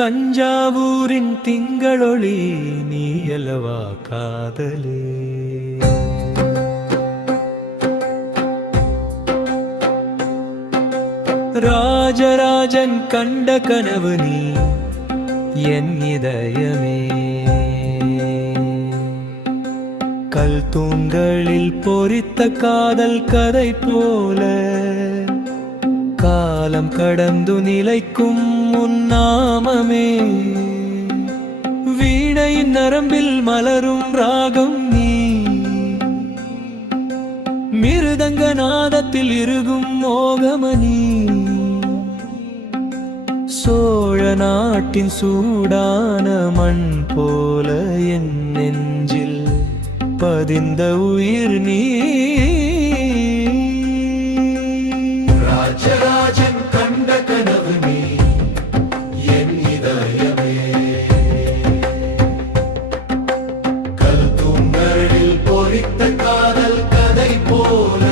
தஞ்சாவூரின் திங்களொளி நீயலவா காதலே. ராஜராஜன் கண்ட கனவு நீ என் இதயமே. கல் தூண்களில் பொறித்த காதல் கதை போல காலம் கடந்து நிலைக்கும் உன்னாமமே. வீணையின் நரம்பில் மலரும் ராகம் நீ, மிருதங்க நாதத்தில் இருகும் மோகமணி. சோழ நாட்டின் சூடான மண் போல என் நெஞ்சில் பதிந்த உயிர் நீ. ராஜராஜன் கண்ட கனவு நீ என் இதயமே. கல் தூண்களில் பொறித்த காதல் கதை போல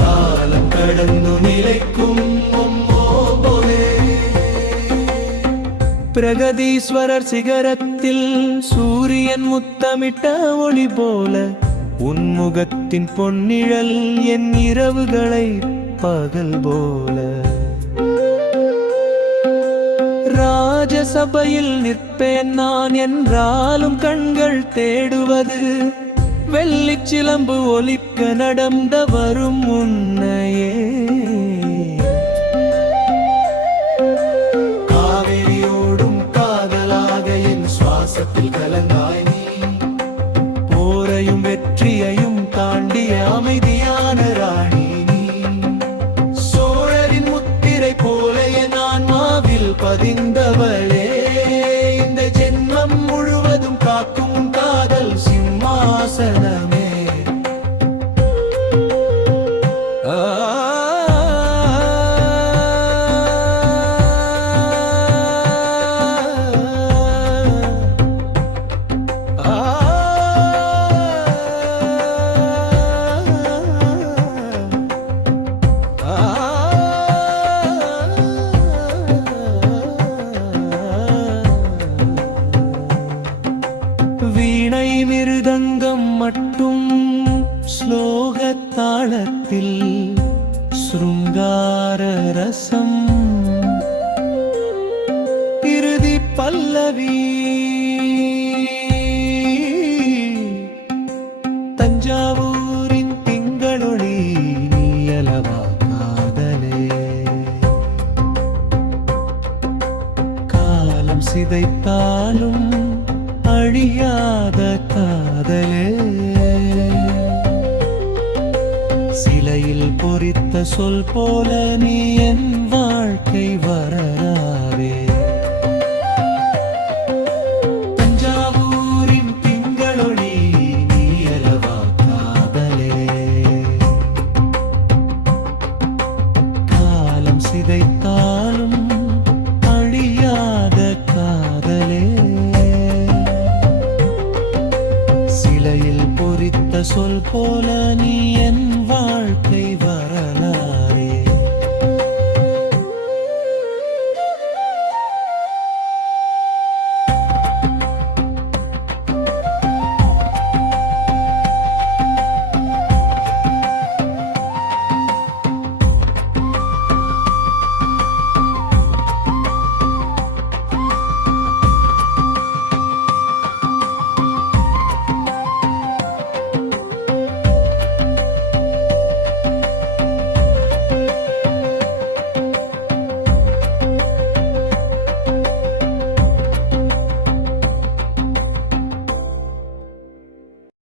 காலம் கடந்து நிலைக்கும் பிரகதீஸ்வரர் சிகரத்தில் சூரியன் முத்தமிட்ட ஒளி போல உன்முகத்தின் பொன்னிழல் என் இரவுகளை பகல் போல. ராஜசபையில் நிற்பேன் நான் என்றாலும் கண்கள் தேடுவது வெள்ளிச் சிலம்பு ஒலிக்க நடந்த வரும் உன்னையே. கலந்தாய் நீ, போரையும் வெற்றியையும் தாண்டிய அமைதியான ராணி நீ. சோழரின் முத்திரை போல என் ஆன்மாவில் பதிந்தவளே. இந்த ஜென்மம் முழுவதும் காக்கும் காதல் சிம்மாசனமே. வீணை மிருதங்கம் மட்டும் ஸ்லோக தாளத்தில் ஸ்ருங்கார ரசம். இறுதி பல்லவி தஞ்சாவூரின் திங்களொளி நீயலவா காதலே. காலம் சிதைத்தாலும் அழியாத காதலே. சிலையில் பொறித்த சொல் போல நீ என் வாழ்க்கை வரலாவே. தஞ்சாவூரின் திங்களொளி நீயலவா காதலே. காலம் சிதைத்தாலும் அழியாத காதலே. சிலையில் பொறித்த சொல் போல நீ என்